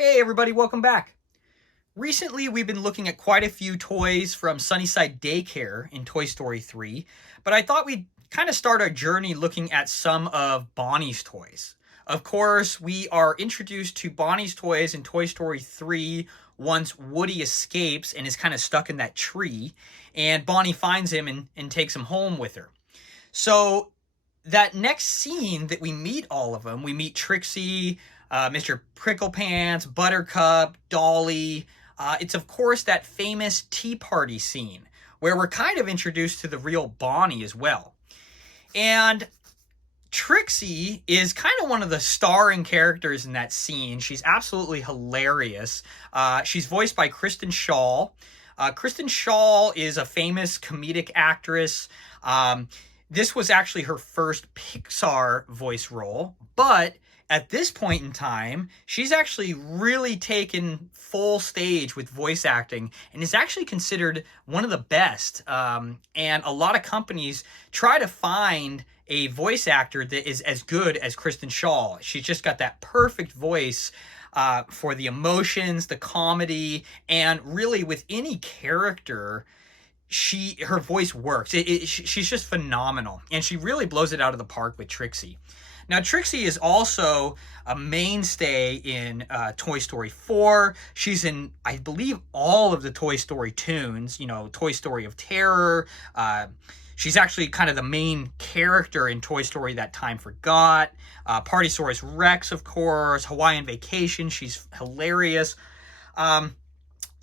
Hey everybody, welcome back. Recently, we've been looking at quite a few toys from Sunnyside Daycare in Toy Story 3, but I thought we'd kind of start our journey looking at some of Bonnie's toys. Of course, we are introduced to Bonnie's toys in Toy Story 3 once Woody escapes and is kind of stuck in that tree, and Bonnie finds him and takes him home with her. So that next scene that we meet all of them, we meet Trixie, Mr. Pricklepants, Buttercup, Dolly. It's of course that famous tea party scene where we're kind of introduced to the real Bonnie as well. And Trixie is kind of one of the starring characters in that scene. She's absolutely hilarious. She's voiced by Kristen Schaal. Kristen Schaal is a famous comedic actress. This was actually her first Pixar voice role, but at this point in time, she's actually really taken full stage with voice acting and is actually considered one of the best. And a lot of companies try to find a voice actor that is as good as Kristen Schaal. She's just got that perfect voice for the emotions, the comedy, and really with any character her voice works. She's just phenomenal, and she really blows it out of the park with Trixie. Now, Trixie is also a mainstay in Toy Story 4. She's in, I believe, all of the Toy Story tunes, Toy Story of Terror. She's actually kind of the main character in Toy Story That Time Forgot. Partysaurus Rex, of course. Hawaiian Vacation. She's hilarious.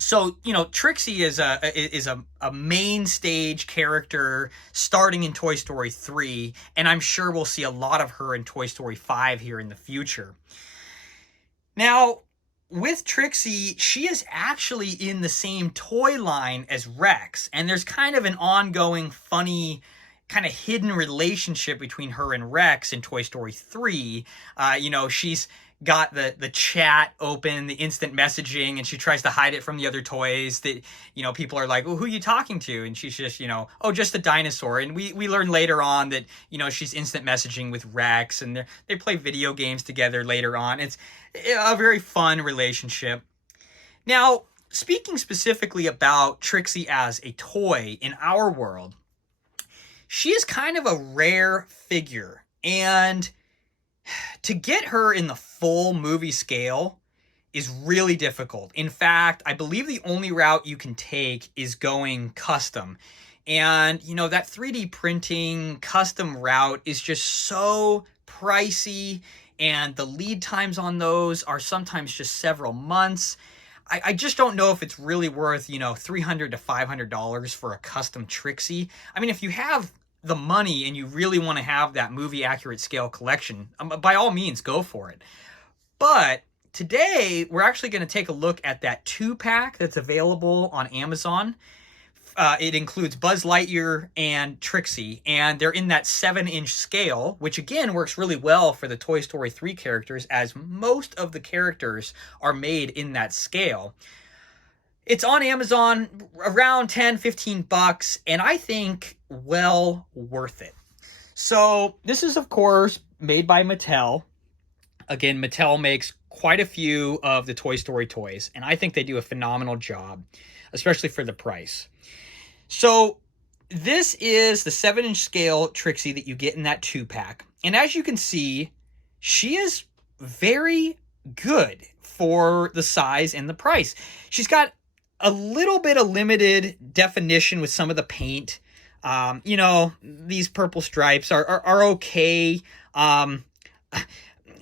So, Trixie is a main stage character starting in Toy Story 3, and I'm sure we'll see a lot of her in Toy Story 5 here in the future. Now, with Trixie, she is actually in the same toy line as Rex, and there's kind of an ongoing, funny, kind of hidden relationship between her and Rex in Toy Story 3. She's got the chat open, the instant messaging, and she tries to hide it from the other toys that, people are like, well, who are you talking to? And she's just, oh, just a dinosaur. And we learn later on that, she's instant messaging with Rex, and they play video games together later on. It's a very fun relationship. Now, speaking specifically about Trixie as a toy in our world, she is kind of a rare figure, and to get her in the full movie scale is really difficult. In fact, I believe the only route you can take is going custom. And, that 3D printing custom route is just so pricey, and the lead times on those are sometimes just several months. I just don't know if it's really worth, $300 to $500 for a custom Trixie. I mean, if you have the money and you really want to have that movie accurate scale collection, by all means, go for it. But today, we're actually going to take a look at that 2-pack that's available on Amazon. It includes Buzz Lightyear and Trixie, and they're in that 7-inch scale, which again works really well for the Toy Story 3 characters, as most of the characters are made in that scale. It's on Amazon around $10-15, and I think well worth it. So this is, of course, made by Mattel. Again, Mattel makes quite a few of the Toy Story toys, and I think they do a phenomenal job, especially for the price. So this is the 7-inch scale Trixie that you get in that 2-pack. And as you can see, she is very good for the size and the price. She's got a little bit of limited definition with some of the paint. These purple stripes are okay.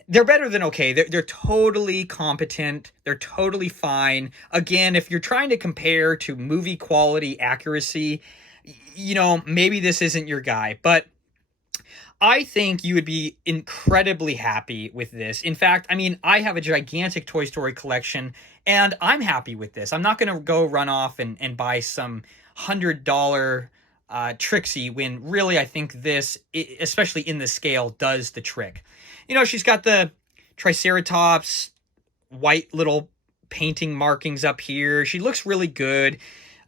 They're better than okay. They're totally competent. They're totally fine. Again, if you're trying to compare to movie quality accuracy, maybe this isn't your guy. But I think you would be incredibly happy with this. In fact, I have a gigantic Toy Story collection, and I'm happy with this. I'm not going to go run off and buy some $100 Trixie when really I think this, especially in the scale, does the trick. She's got the Triceratops white little painting markings up here. She looks really good.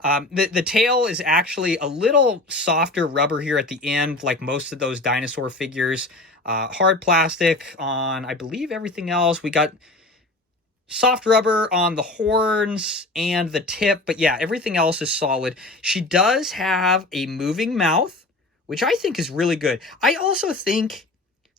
The tail is actually a little softer rubber here at the end, like most of those dinosaur figures. Hard plastic on, I believe, everything else. We got soft rubber on the horns and the tip, but yeah, everything else is solid. She does have a moving mouth, which I think is really good. I also think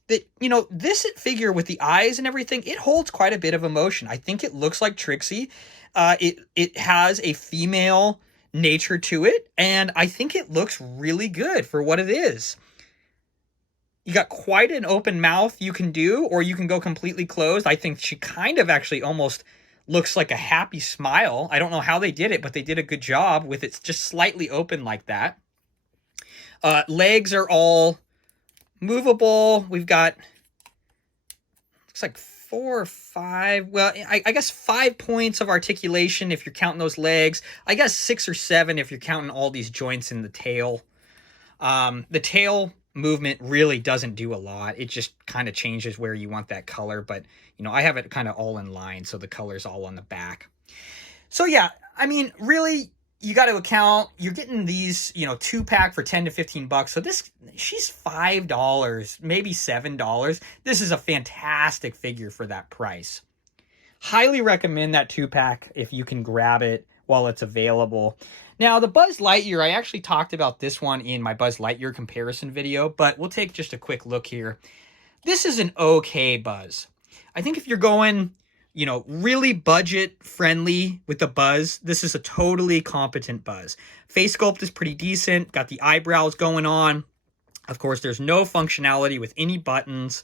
that, this figure with the eyes and everything, it holds quite a bit of emotion. I think it looks like Trixie. It has a female nature to it, and I think it looks really good for what it is. You got quite an open mouth you can do, or you can go completely closed. I think she kind of actually almost looks like a happy smile. I don't know how they did it, but they did a good job with it just slightly open like that. Legs are all movable. We've got, looks like 4 or 5. Well, I guess 5 points of articulation if you're counting those legs. I guess 6 or 7 if you're counting all these joints in the tail. The tail movement really doesn't do a lot. It just kind of changes where you want that color, but I have it kind of all in line, so the color's all on the back. So yeah, I mean, really, you got to account, you're getting these, 2-pack for 10 to 15 bucks. So she's $5, maybe $7. This is a fantastic figure for that price. Highly recommend that 2-pack if you can grab it while it's available. Now, the Buzz Lightyear, I actually talked about this one in my Buzz Lightyear comparison video, but we'll take just a quick look here. This is an okay Buzz. I think if you're going, really budget friendly with the Buzz, this is a totally competent Buzz. Face sculpt is pretty decent, got the eyebrows going on. Of course, there's no functionality with any buttons.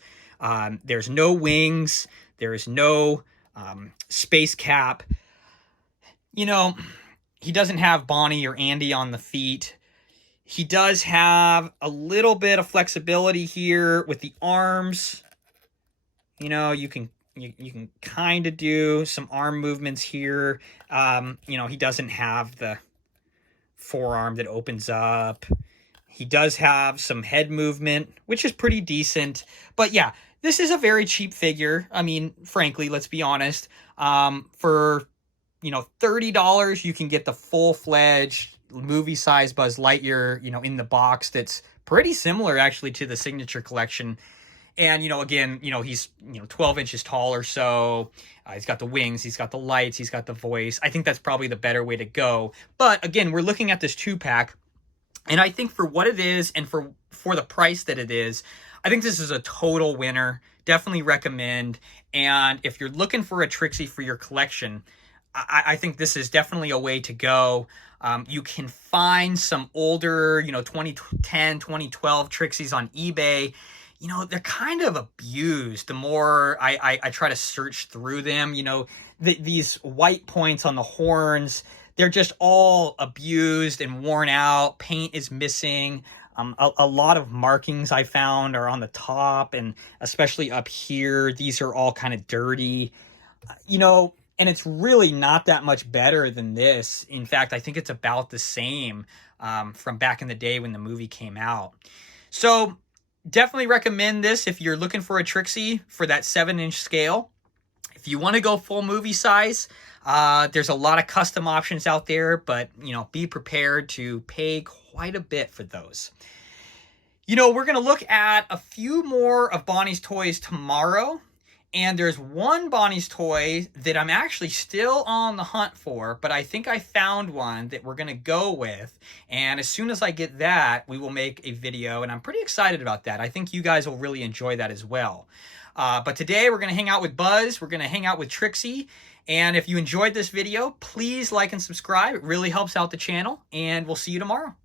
There's no wings. There's no space cap. He doesn't have Bonnie or Andy on the feet. He does have a little bit of flexibility here with the arms. You can kind of do some arm movements here. He doesn't have the forearm that opens up. He does have some head movement, which is pretty decent. But yeah, this is a very cheap figure. I mean, frankly, let's be honest. For $30, you can get the full-fledged movie-sized Buzz Lightyear, in the box that's pretty similar, actually, to the Signature Collection. And, again, he's, 12 inches tall or so. He's got the wings, he's got the lights, he's got the voice. I think that's probably the better way to go. But, again, we're looking at this 2-pack. And I think for what it is and for the price that it is, I think this is a total winner. Definitely recommend. And if you're looking for a Trixie for your collection, I think this is definitely a way to go. You can find some older, 2010, 2012 Trixies on eBay. They're kind of abused. The more I try to search through them, these white points on the horns, they're just all abused and worn out. Paint is missing. A lot of markings I found are on the top, and especially up here, these are all kind of dirty. And it's really not that much better than this. In fact, I think it's about the same from back in the day when the movie came out. So definitely recommend this if you're looking for a Trixie for that 7-inch scale. If you want to go full movie size, there's a lot of custom options out there, but, be prepared to pay quite a bit for those. We're going to look at a few more of Bonnie's toys tomorrow. And there's one Bonnie's toy that I'm actually still on the hunt for, but I think I found one that we're going to go with. And as soon as I get that, we will make a video, and I'm pretty excited about that. I think you guys will really enjoy that as well. But today we're going to hang out with Buzz. We're going to hang out with Trixie. And if you enjoyed this video, please like and subscribe. It really helps out the channel, and we'll see you tomorrow.